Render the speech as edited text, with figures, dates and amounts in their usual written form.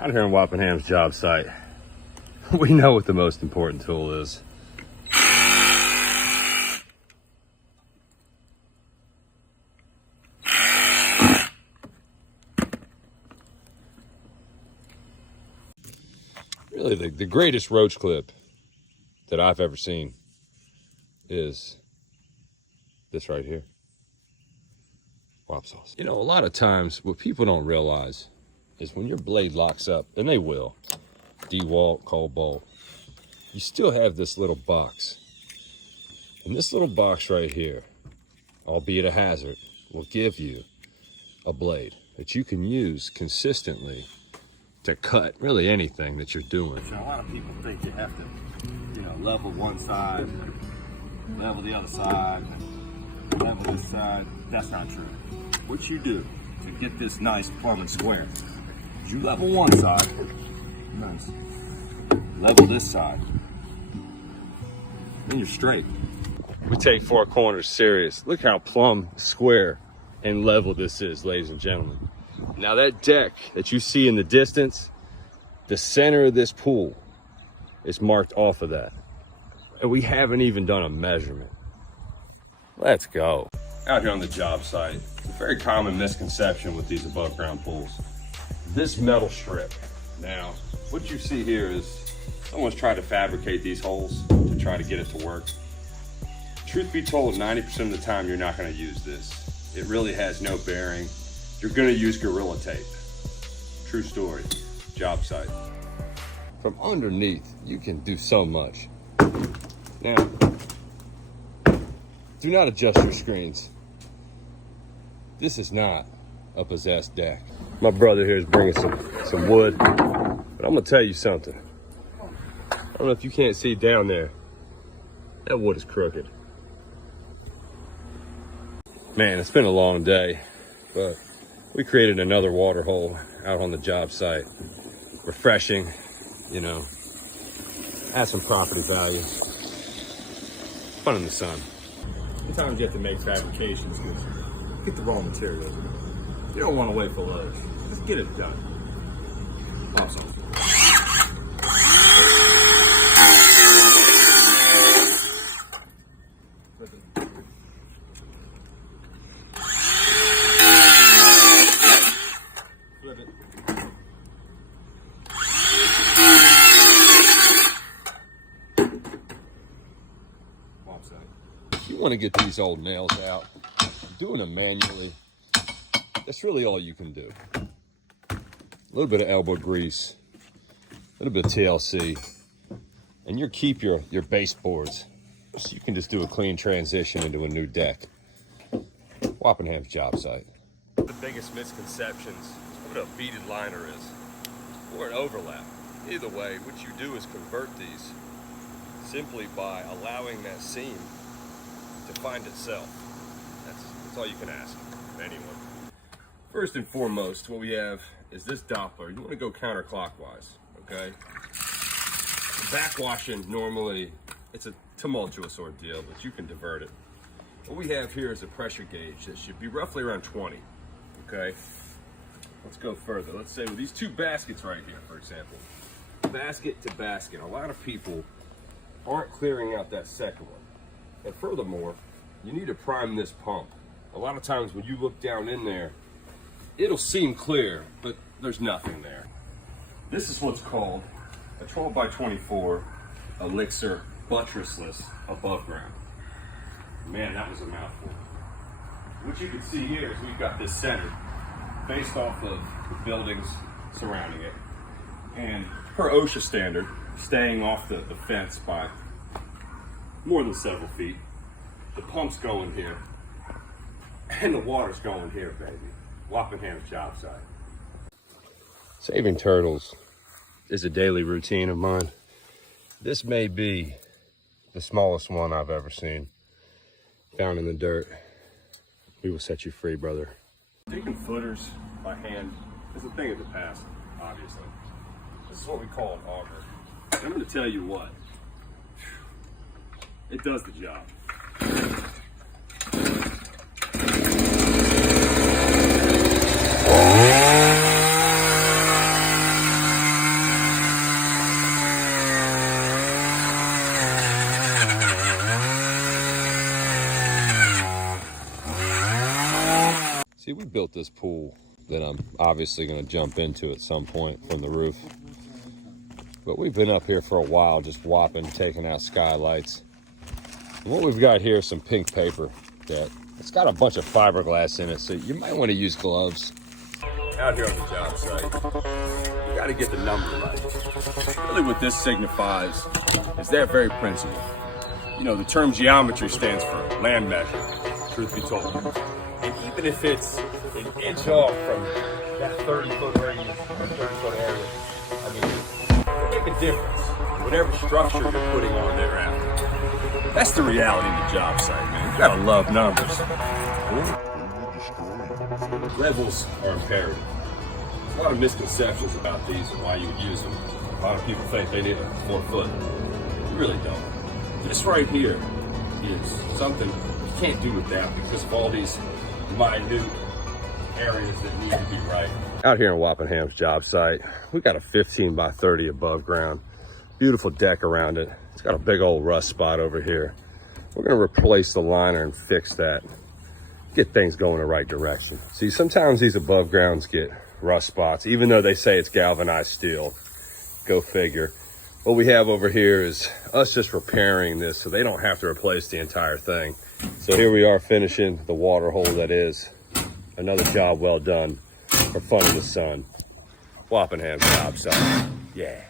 Out here on Wappingham's job site, we know what the most important tool is. Really, the greatest roach clip that I've ever seen is this right here. Wop sauce. You know, a lot of times what people don't realize is when your blade locks up, and they will, DeWalt, Cobalt, you still have this little box. And this little box right here, albeit a hazard, will give you a blade that you can use consistently to cut really anything that you're doing. A lot of people think you have to, level one side, level the other side, level this side. That's not true. What you do to get this nice plumb and square is you level one side, nice, level this side, then you're straight. We take four corners serious. Look how plumb, square, and level this is, ladies and gentlemen. Now that deck that you see in the distance, the center of this pool is marked off of that. And we haven't even done a measurement. Let's go. Out here on the job site, it's a very common misconception with these above ground pools. This metal strip. Now, what you see here is someone's tried to fabricate these holes to try to get it to work. Truth be told, 90% of the time you're not gonna use this. It really has no bearing. You're gonna use Gorilla Tape. True story, job site. From underneath, you can do so much. Now, do not adjust your screens. This is not a possessed deck. My brother here is bringing some wood, but I'm gonna tell you something. I don't know if you can't see down there. That wood is crooked. Man, it's been a long day, but we created another water hole out on the job site. Refreshing, has some property value. Fun in the sun. Sometimes you have to make fabrications because get the raw materials. You don't want to wait for others. Just get it done. Awesome. You want to get these old nails out, doing them manually, that's really all you can do. A little bit of elbow grease, a little bit of TLC, and you keep your baseboards so you can just do a clean transition into a new deck. Wappingham's job site. The biggest misconceptions is what a beaded liner is, or an overlap. Either way, what you do is convert these simply by allowing that seam to find itself. That's all you can ask of anyone. First and foremost, what we have is this Doppler. You want to go counterclockwise, okay? Backwashing, normally, it's a tumultuous ordeal, but you can divert it. What we have here is a pressure gauge that should be roughly around 20, okay? Let's go further. Let's say with these two baskets right here, for example, basket to basket, a lot of people aren't clearing out that second one. And furthermore, you need to prime this pump. A lot of times when you look down in there, it'll seem clear, but there's nothing there. This is what's called a 12 by 24 Elixir buttressless above ground. Man, that was a mouthful. What you can see here is we've got this center based off of the buildings surrounding it. And per OSHA standard, staying off the fence by more than several feet. The pump's going here, and the water's going here, baby. Wappingham's job site. Saving turtles is a daily routine of mine. This may be the smallest one I've ever seen. Found in the dirt. We will set you free, brother. Digging footers by hand is a thing of the past, obviously. This is what we call an auger. And I'm going to tell you what. It does the job. built this pool that I'm obviously going to jump into at some point from the roof. But we've been up here for a while just whopping, taking out skylights. And what we've got here is some pink paper that it's got a bunch of fiberglass in it, so you might want to use gloves. Out here on the job site, you got to get the number right. Really what this signifies is that very principle. You know, the term geometry stands for land measure, truth be told. And even if it's an inch off from that 30-foot radius or 30-foot area, I mean, it'll make a difference. Whatever structure you're putting on thereafter. That's the reality of the job site, man. You gotta love numbers. Levels are imperative. There's a lot of misconceptions about these and why you would use them. A lot of people think they need a 4 foot. You really don't. This right here is something you can't do with that because of all these minute areas that need to be right. Out here in Wappingham's job site, we got a 15 by 30 above ground. Beautiful deck around it. It's got a big old rust spot over here. We're gonna replace the liner and fix that. Get things going the right direction. See, sometimes these above grounds get rust spots, even though they say it's galvanized steel. Go figure. What we have over here is us just repairing this so they don't have to replace the entire thing. So here we are finishing the water hole that is. Another job well done for fun of the sun. Wappingham job site. Yeah.